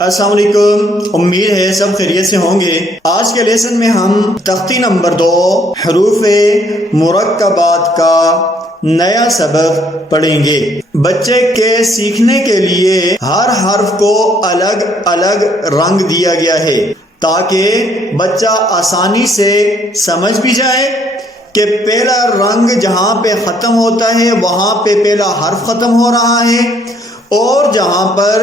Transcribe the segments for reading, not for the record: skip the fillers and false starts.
السلام علیکم، امید ہے سب خیریت سے ہوں گے۔ آج کے لیسن میں ہم تختی نمبر 2 حروف مرکبات کا نیا سبق پڑھیں گے۔ بچے کے سیکھنے کے لیے ہر حرف کو الگ الگ رنگ دیا گیا ہے تاکہ بچہ آسانی سے سمجھ بھی جائے کہ پہلا رنگ جہاں پہ ختم ہوتا ہے وہاں پہ پہلا حرف ختم ہو رہا ہے، اور جہاں پر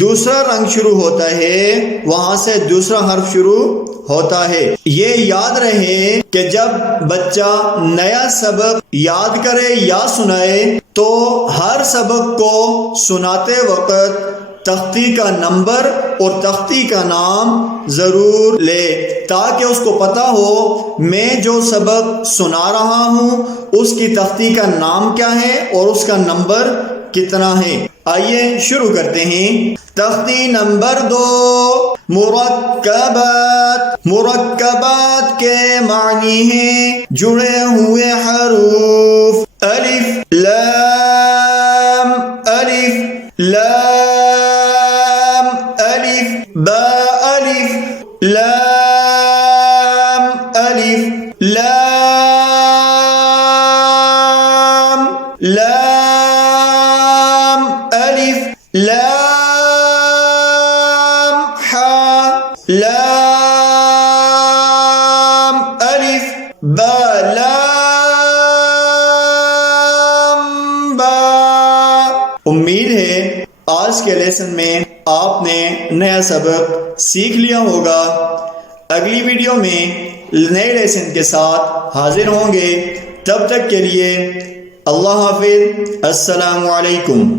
دوسرا رنگ شروع ہوتا ہے وہاں سے دوسرا حرف شروع ہوتا ہے۔ یہ یاد رہے کہ جب بچہ نیا سبق یاد کرے یا سنائے تو ہر سبق کو سناتے وقت تختی کا نمبر اور تختی کا نام ضرور لے تاکہ اس کو پتہ ہو میں جو سبق سنا رہا ہوں اس کی تختی کا نام کیا ہے اور اس کا نمبر کتنا ہے۔ آئیے شروع کرتے ہیں۔ تختی نمبر 2 مرکبات۔ مرکبات کے معنی ہیں جڑے ہوئے حروف۔ الف لام الف لام الف با الف لام الف لام لام لام حا لام الف با لام با۔ امید ہے آج کے لیسن میں آپ نے نیا سبق سیکھ لیا ہوگا۔ اگلی ویڈیو میں نئے لیسن کے ساتھ حاضر ہوں گے، تب تک کے لیے اللہ حافظ، السلام علیکم۔